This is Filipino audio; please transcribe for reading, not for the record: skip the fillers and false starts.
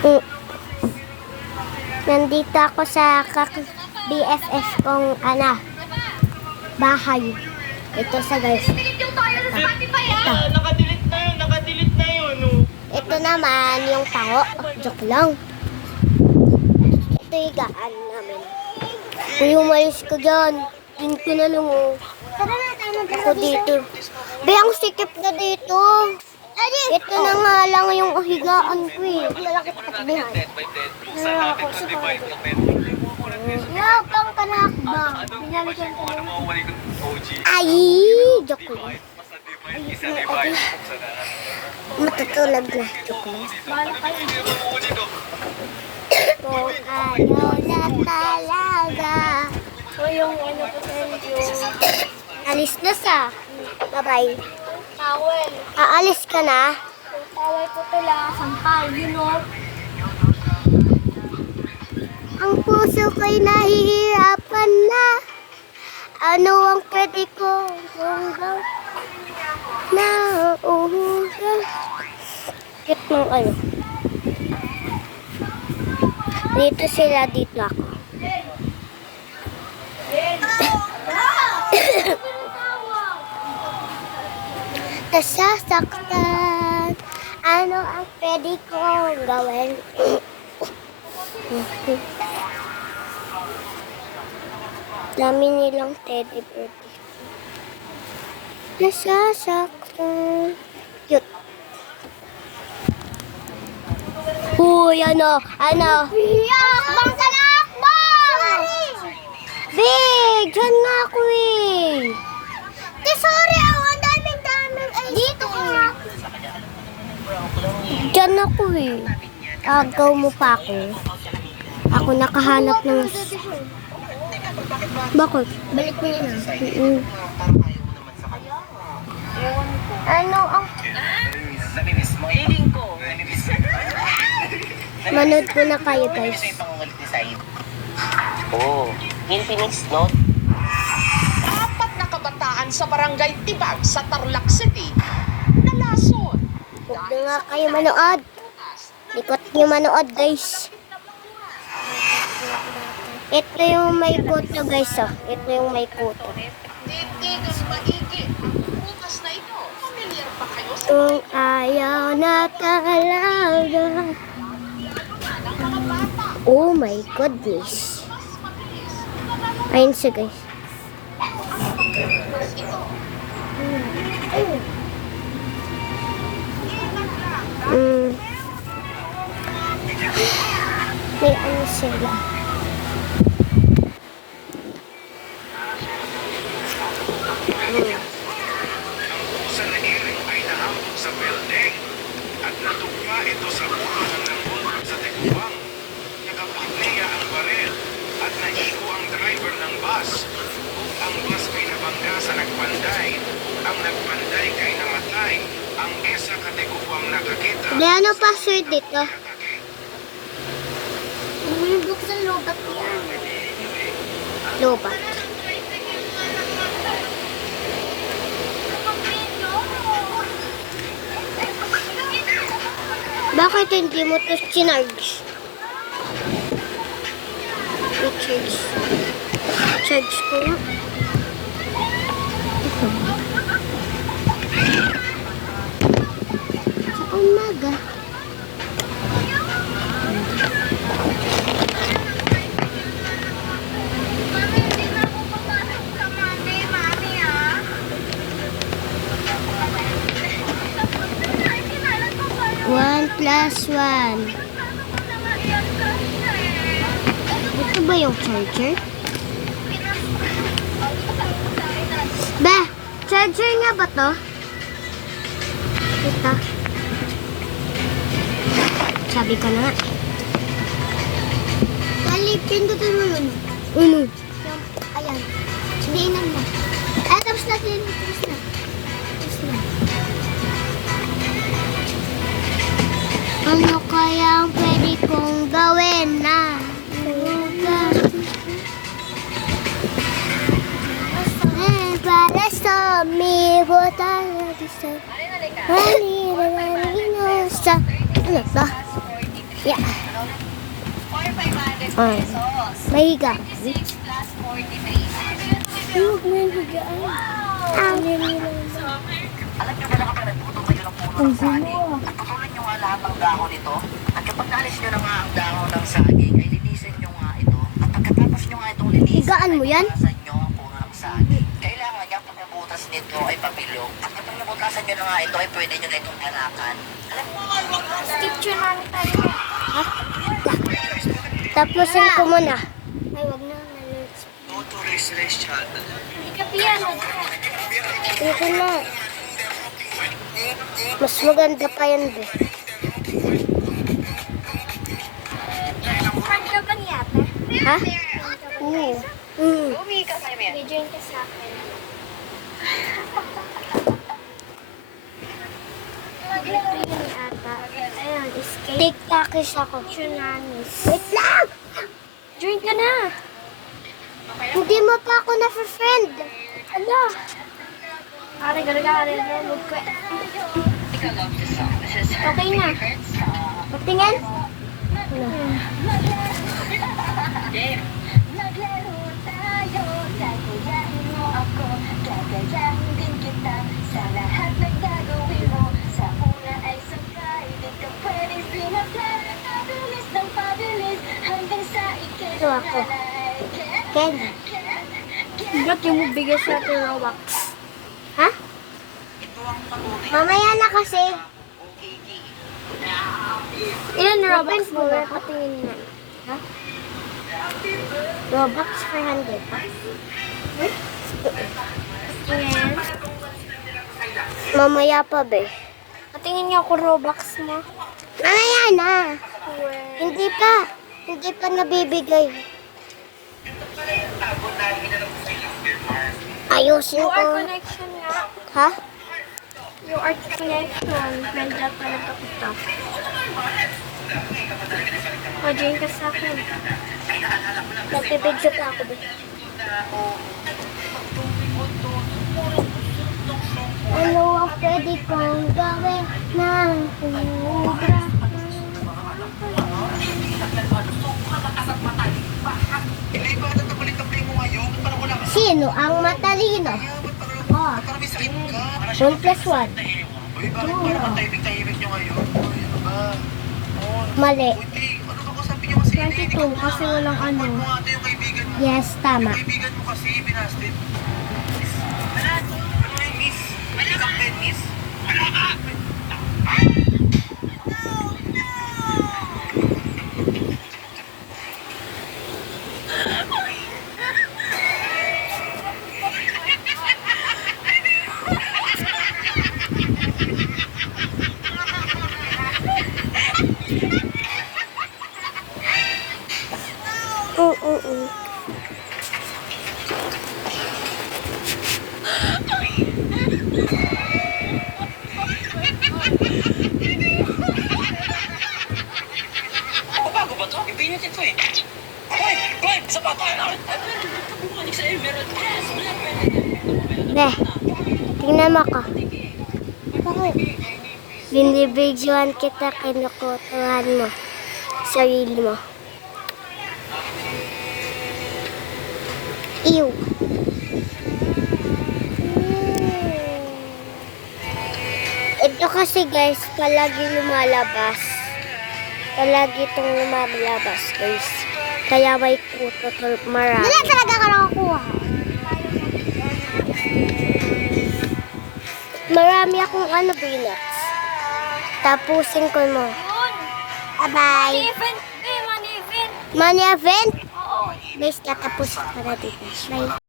Mm. Nandito ako sa BFF kong bahay. Ito sa guys. Ito. Nakadelete na yun. Ito naman yung tango. Joke lang. Ito yung gaan namin. Uy, umalis ko dyan. Tingin ko na lang oh. Tara na, tayo ako dito. Be, ang sikip na dito. Ito na nga lang yung higaan ko eh. Lalaki pa katabihan. Yung pang kanakbang. Binalikan ko lang. Ay, joke lang. Matutulog na. Joke lang. Kung ayaw na talaga. So yung ano po sa inyo, Alis na sa. Bye-bye. towel. Aalis ka na? Yung towel po pala, sampal, you know. Ang puso ko'y nahihirapan na. Ano ang pwede kong hanggang na uuhusgan? Kit ng ano. Dito sila, dito ako. Nasasaktan. Ano ang pwede kong gawin? Dami nilang teddy bear. Nasasaktan. Cute. Uy, ano? Akbang ka na, akbang! Big, dyan nga ako eh. Sorry, ang daming ay dito ka nga. Dyan ako eh. Agaw mo pa ako. Ako nakahanap ng... Bakit? Balik mo yun ah. Ano ang... Feeling ko. Manood ko na kayo guys. Oh, Infinix Note. Apat na kabataan sa barangay Tibag sa Tarlac City nalason. Huwag na nga kayo manood. Likot nyo manood guys. Ito yung may kuto guys oh. Ito yung may kuto. Titigas maigi ang bukas na ito. Familiar pa kayo sa Kung ayaw na talaga. Oh my goodness. Ayun siya guys. May ano sila. Sa nairing ay nahambog sa building at natugma ito sa ulo ng bumbag sa Tecubang. Nakapit niya ang baril at naigo ang driver ng bus. Kung ang bus ay nabangga sa nagpanday, ang nagpanday kay namatay, ang esa kategubang nakakita. Di ano password dito? May buksan lobat yan. Lobat. Bakit hindi mo ito sinarge? I-charge. Charge ko nga. Sa umaga. One plus one. Ito ba yung charger? Ba, charger nga ba to? Ito. Sabi ko na nga. Dali, pindutin mo nun. Ano? Ayan. Diinan mo. Tapos na. Tapos na. Ano kaya ang pwede kong gawin na? Para sa mi botar di sa. Ano ba? Yeah. Or 500 Ah. pesos. Mahiga. 6 plus 43. Huwag mo yung higaan. Alam niyo ba na kapag nagputo kayo ng puno ng saging, at putulin niyo nga lahat ng dahon nito, at kapag naalis niyo na nga ang dahon ng saging, ay linisin niyo nga ito, at pagkatapos niyo nga itong linisin, Higaan mo yan? butasan niyo ang puno ng saging. Kailangan niya pagkabutas nito ay pabilog, at kapag nabutasan niyo na nga ito, ay pwede niyo na itong panakan. Alam mo, Steve Tsunami tayo. Tapusin ko muna. Ay, wag na. Go to race channel. Hindi ka piano. Ito na. Mas maganda pa yan, be. Friend ka ba niya, ate? Ha? Oo. Mm. May join ka sa akin. Mag-free ni ata. Ayan, escape. TikTokish ako. Tsunamis. Wait lang! Join ka na. Hindi mo pa ako na-friend. Ala. Ari, gari-gari. Okay na. Patingin? Ito ako. Ken. Ba't yung mo bigay sa atin Robux? Ha? Mamaya na kasi. Ilan Robux Open mo ba? patingin na. Ha? Robux 400. Ayan. Mamaya pa, be. Patingin niyo ako Robux mo. Mamaya na. Hindi pa. Hindi pa nabibigay. Ayusin UR ko. connection nga. Ha? UR connection. Nandiyan talaga kita. O-join ka sa akin. Nagpipidyo pa ako, be. Ano ang pwede kong gawin ng ubra? Hindi ba natapalik-tapling mo ngayon? Ba't parang wala ka? Sino ang matalino? Oh, Parang may sakit ka. 1 plus 1. Uy, bakit parang ang tahimik-tahimik niyo ngayon? Uy, ano ba? Mali. Uy, Ting, ano ba kasabi niyo kasi? 22 kasi walang ano. Ano nga ito yung kaibigan mo? Yes, tama. Kaibigan mo kasi, binasted. Wala, miss. Wala kang pen, miss. Wala ka! Oo. bago ba to? Ipinitin ko eh. Hoy! Hoy! Sapato! Be, tingnan mo ko. Binibidyoan kita, kinukutuhan mo. Sarili mo. Ew. Ito kasi guys, palagi lumalabas. Palagi itong lumalabas guys. Kaya may kuto marami. Wala talaga ka nakakuha. Marami akong ano, peanuts. Tapusin ko mo. Bye-bye. Event! Eh, money event! Money event? Oo. Guys, tatapusin ko na dito. Bye.